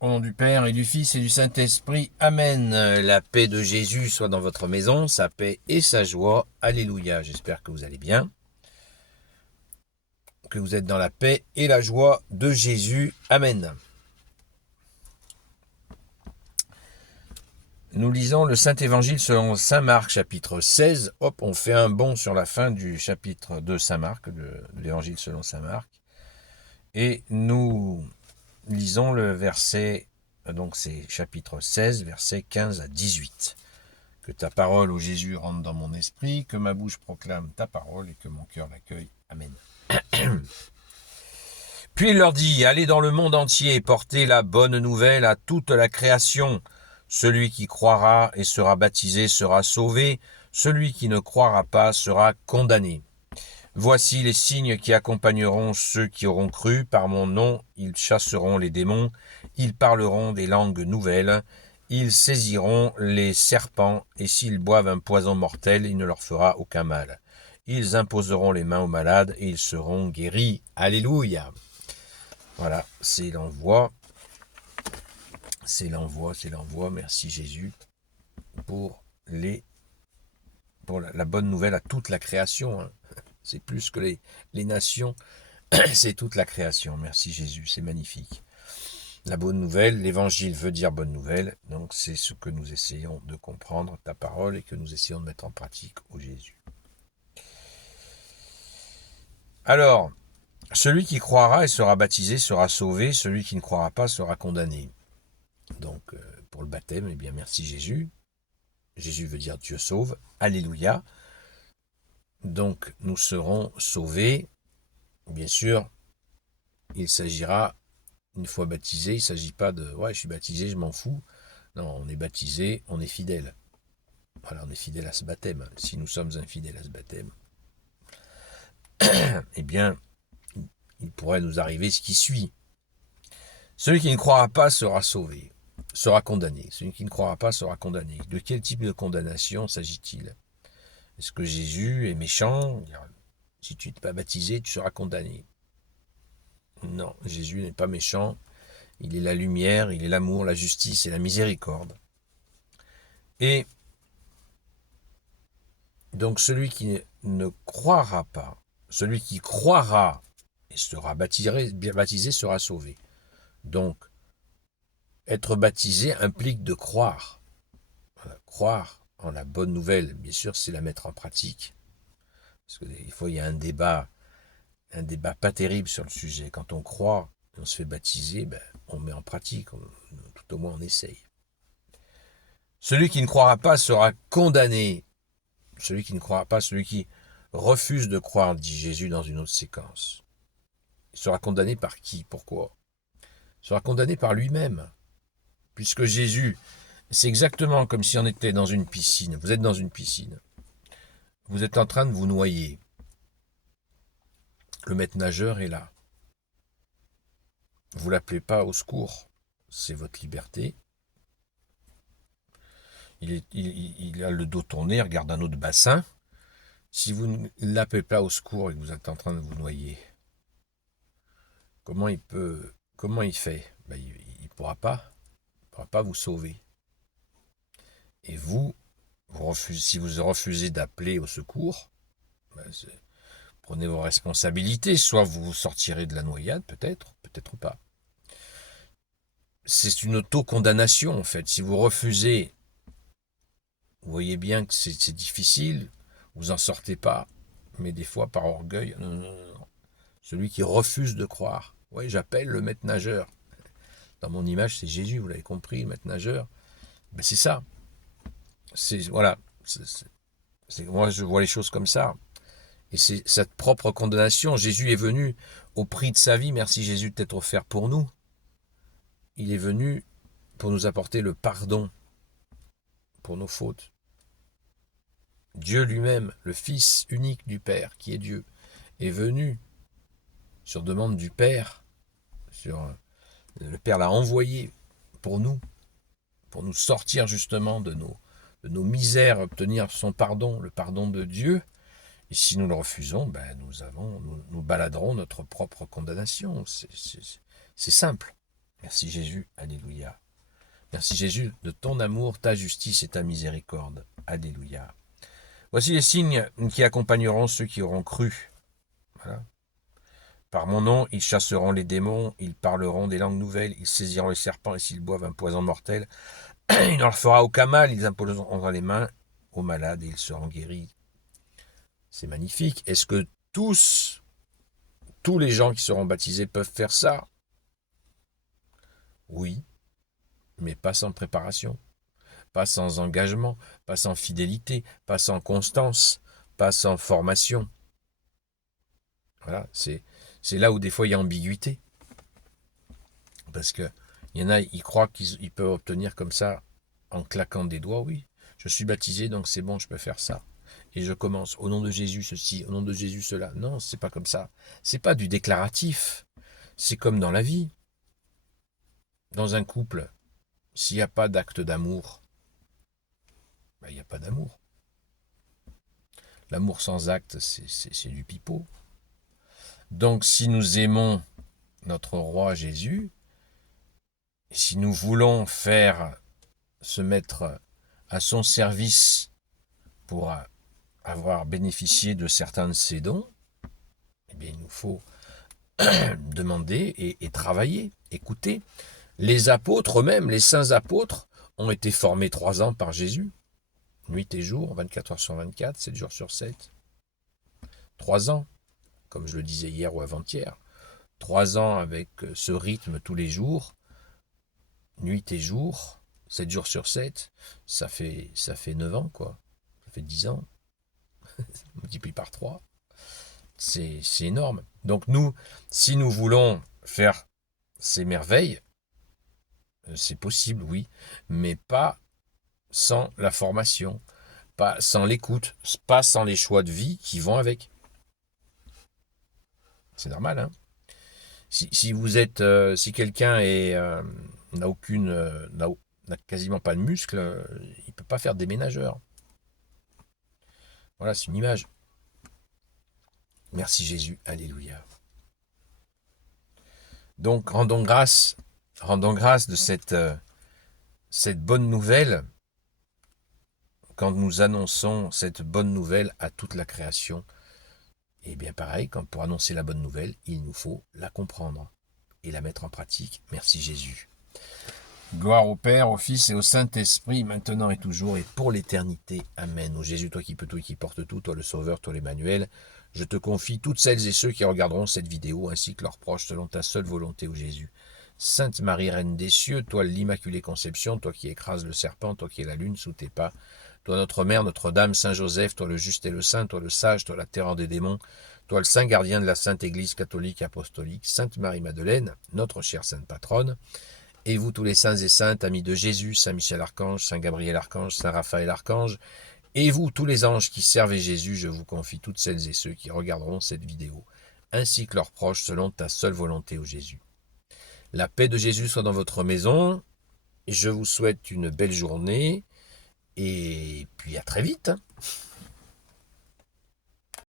Au nom du Père et du Fils et du Saint-Esprit. Amen. La paix de Jésus soit dans votre maison, sa paix et sa joie. Alléluia. J'espère que vous allez bien, que vous êtes dans la paix et la joie de Jésus. Amen. Nous lisons le Saint-Évangile selon Saint Marc, chapitre 16. Hop, on fait un bond sur la fin du chapitre de Saint Marc, de l'Évangile selon Saint Marc. Et nous lisons le verset, donc c'est chapitre 16, versets 15 à 18. Que ta parole, ô Jésus, rentre dans mon esprit, que ma bouche proclame ta parole et que mon cœur l'accueille. Amen. Puis il leur dit, allez dans le monde entier et portez la bonne nouvelle à toute la création. Celui qui croira et sera baptisé sera sauvé, celui qui ne croira pas sera condamné. Voici les signes qui accompagneront ceux qui auront cru. Par mon nom, ils chasseront les démons, ils parleront des langues nouvelles, ils saisiront les serpents, et s'ils boivent un poison mortel, il ne leur fera aucun mal. Ils imposeront les mains aux malades, et ils seront guéris. Alléluia. Voilà, c'est l'envoi. C'est l'envoi. Merci Jésus pour la bonne nouvelle à toute la création. Hein. C'est plus que les nations, c'est toute la création. Merci Jésus, c'est magnifique. La bonne nouvelle, l'évangile veut dire bonne nouvelle, donc c'est ce que nous essayons de comprendre, ta parole, et que nous essayons de mettre en pratique au Jésus. Alors, celui qui croira et sera baptisé sera sauvé, celui qui ne croira pas sera condamné. Donc, pour le baptême, eh bien, merci Jésus. Jésus veut dire Dieu sauve, alléluia. Donc, nous serons sauvés. Bien sûr, il s'agira, une fois baptisé, il ne s'agit pas de « ouais, je suis baptisé, je m'en fous ». Non, on est baptisé, on est fidèle. Voilà, on est fidèle à ce baptême. Si nous sommes infidèles à ce baptême, eh bien, il pourrait nous arriver ce qui suit. Celui qui ne croira pas sera sauvé, sera condamné. Celui qui ne croira pas sera condamné. De quel type de condamnation s'agit-il? Est-ce que Jésus est méchant? Si tu n'es pas baptisé, tu seras condamné. Non, Jésus n'est pas méchant. Il est la lumière, il est l'amour, la justice et la miséricorde. Et donc celui qui ne croira pas, celui qui croira et sera baptisé sera sauvé. Donc, être baptisé implique de croire. Voilà, croire en la bonne nouvelle, bien sûr, c'est la mettre en pratique. Parce qu'il y a un débat pas terrible sur le sujet. Quand on croit, on se fait baptiser, on met en pratique, tout au moins on essaye. Celui qui ne croira pas sera condamné. Celui qui ne croira pas, celui qui refuse de croire, dit Jésus dans une autre séquence. Il sera condamné par qui? Pourquoi? Il sera condamné par lui-même. Puisque Jésus, c'est exactement comme si on était dans une piscine. Vous êtes dans une piscine. Vous êtes en train de vous noyer. Le maître nageur est là. Vous ne l'appelez pas au secours. C'est votre liberté. Il a le dos tourné, il regarde un autre bassin. Si vous ne l'appelez pas au secours et que vous êtes en train de vous noyer, comment il fait? Il ne pourra pas vous sauver. Et si vous refusez d'appeler au secours, prenez vos responsabilités. Soit vous vous sortirez de la noyade, peut-être pas. C'est une auto-condamnation, en fait. Si vous refusez, vous voyez bien que c'est difficile, vous n'en sortez pas, mais des fois par orgueil, non. Celui qui refuse de croire. Oui, j'appelle le maître nageur. Dans mon image, c'est Jésus, vous l'avez compris, le maître nageur. C'est ça. Voilà. Moi, je vois les choses comme ça. Et c'est cette propre condamnation. Jésus est venu au prix de sa vie. Merci Jésus d'être offert pour nous. Il est venu pour nous apporter le pardon pour nos fautes. Dieu lui-même, le Fils unique du Père, qui est Dieu, est venu sur demande du Père. Le Père l'a envoyé pour nous sortir justement de nos misères, obtenir son pardon, le pardon de Dieu. Et si nous le refusons, nous baladerons notre propre condamnation. C'est simple. Merci Jésus, alléluia. Merci Jésus de ton amour, ta justice et ta miséricorde. Alléluia. Voici les signes qui accompagneront ceux qui auront cru. Voilà. Par mon nom, ils chasseront les démons, ils parleront des langues nouvelles, ils saisiront les serpents et s'ils boivent un poison mortel, il ne leur fera aucun mal, ils imposeront les mains aux malades et ils seront guéris. C'est magnifique. Est-ce que tous les gens qui seront baptisés peuvent faire ça? Oui, mais pas sans préparation, pas sans engagement, pas sans fidélité, pas sans constance, pas sans formation. Voilà, c'est là où des fois il y a ambiguïté. Parce que il y en a, ils croient qu'ils peuvent obtenir comme ça, en claquant des doigts, oui, je suis baptisé, donc c'est bon, je peux faire ça. Et je commence, au nom de Jésus ceci, au nom de Jésus cela. Non, c'est pas comme ça. C'est pas du déclaratif. C'est comme dans la vie. Dans un couple, s'il n'y a pas d'acte d'amour, ben, il n'y a pas d'amour. L'amour sans acte, c'est du pipeau. Donc si nous aimons notre roi Jésus, et si nous voulons se mettre à son service pour avoir bénéficié de certains de ses dons, eh bien il nous faut demander et travailler, écouter. Les apôtres eux-mêmes, les saints apôtres, ont été formés 3 ans par Jésus, nuit et jour, 24 heures sur 24, 7 jours sur 7. 3 ans, comme je le disais hier ou avant-hier. 3 ans avec ce rythme tous les jours, nuit et jour, 7 jours sur 7, ça fait 9 ans, quoi. Ça fait 10 ans. Multiplie par 3. C'est énorme. Donc nous, si nous voulons faire ces merveilles, c'est possible, oui, mais pas sans la formation, pas sans l'écoute, pas sans les choix de vie qui vont avec. C'est normal, hein. Si vous êtes, si quelqu'un n'a quasiment pas de muscles, il peut pas faire de déménageur. Voilà, c'est une image. Merci Jésus, alléluia. Donc rendons grâce de cette bonne nouvelle quand nous annonçons cette bonne nouvelle à toute la création. Et bien pareil, quand pour annoncer la bonne nouvelle, il nous faut la comprendre et la mettre en pratique. Merci Jésus. Gloire au Père, au Fils et au Saint-Esprit, maintenant et toujours et pour l'éternité. Amen. Ô Jésus, toi qui peux tout et qui porte tout, toi le Sauveur, toi l'Emmanuel, je te confie toutes celles et ceux qui regarderont cette vidéo, ainsi que leurs proches, selon ta seule volonté, ô Jésus. Sainte Marie, Reine des cieux, toi l'Immaculée Conception, toi qui écrases le serpent, toi qui es la lune sous tes pas, toi notre Mère, Notre-Dame, Saint Joseph, toi le juste et le saint, toi le sage, toi la terreur des démons, toi le saint gardien de la Sainte Église catholique et apostolique, Sainte Marie-Madeleine, notre chère Sainte Patronne, et vous tous les saints et saintes, amis de Jésus, Saint Michel Archange, Saint Gabriel Archange, Saint Raphaël Archange, et vous tous les anges qui servez Jésus, je vous confie toutes celles et ceux qui regarderont cette vidéo, ainsi que leurs proches, selon ta seule volonté, ô Jésus. La paix de Jésus soit dans votre maison, je vous souhaite une belle journée, et puis à très vite.